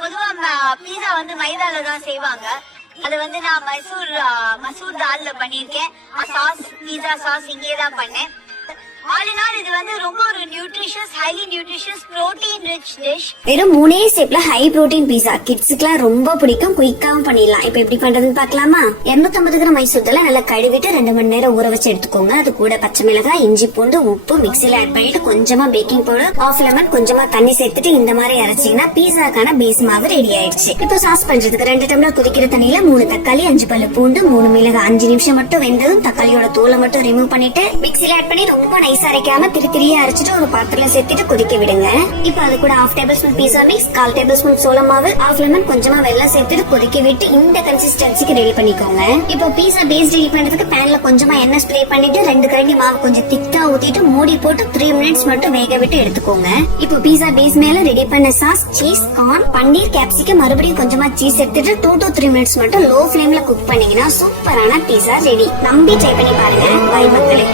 பொதுவா பீஸா வந்து மைதால தான் செய்வாங்க. அது வந்து நான் மசூர் மசூர் தால்ல பண்ணிருக்கேன் சாஸ் பீஸா சாஸ் இங்கே தான் பண்ணேன். ஆல் இன் ஆல் இது வந்து ரொம்ப ஒரு nutritious highly nutritious protein rich dish வெறும் மூணே ஸ்டெப்ல ஹை புரோட்டீன் பீஸா கிட்ஸுக்குலாம் ரொம்ப பிடிக்கும். குயிக்காவும் பண்ணிடலாம். இப்போ எப்படி பண்றதுன்னு பார்க்கலாமா? 250 கிராம் மைசூர்ல நல்லா கழுவிட்டு ரெண்டு மணி நேரம் ஊற வச்சு எடுத்துக்கோங்க. அது கூட பச்சை மிளகாய் இஞ்சி பூண்டு உப்பு மிக்ஸில ஆட் பண்ணிட்டு கொஞ்சமா பேக்கிங் பவுடர் ஆஃப் லெமன் கொஞ்சமா தண்ணி சேர்த்துட்டு இந்த மாதிரி அரைச்சீங்கன்னா பீஸாக்கான பேஸ் மாவு ரெடி ஆயிடுச்சு. இப்போ சாஸ் பண்றதுக்கு ரெண்டு டம்ளர் கொதிக்கிற தண்ணியில மூணு தக்காளி அஞ்சு பல்லு பூண்டு மூணு மிளகாய் அஞ்சு நிமிஷம் மட்டும் வெந்ததும் தக்காளியோட தோலை மட்டும் ரிமூவ் பண்ணிட்டு மிக்ஸில ஆட் பண்ணி ரொம்ப நைஸ் அரைக்காம திரி திரியா அரைச்சிட்டு ஒரு பாத்திரத்துல சேர்த்துட்டு கொதிக்க விடுங்க. இப்போ அது கூட half tablespoon pizza mix கால் டேபிள் ஸ்பூன் சோள மாவு ஹாஃப் லெமன் கொஞ்சமா வெள்ளம் சேர்த்துட்டு கொதிக்க விட்டு இந்த கன்சிஸ்டன்சிக்கு ரெடி பண்ணிக்கோங்க. இப்போ பீஸா பேஸ் ரெடி பண்றதுக்கு பேன்ல கொஞ்சமா எண்ணெய் ஸ்ப்ரே பண்ணிட்டு ரெண்டு கரண்டி மாவு கொஞ்சம் திக்கா ஊத்திட்டு மூடி போட்டு த்ரீ மினிட்ஸ் மட்டும் வேக விட்டு எடுத்துக்கோங்க. இப்போ பீஸா பேஸ் மேல ரெடி பண்ண sauce cheese corn paneer capsicum மறுபடியும் கொஞ்சமா சீஸ் எடுத்துட்டு டூ டு த்ரீ மினிட்ஸ் மட்டும் லோ ஃபிளேம்ல குக் பண்ணீங்கன்னா சூப்பரான பீஸா ரெடி நம்பி ட்ரை பண்ணி பாருங்க. பாய் மக்களே.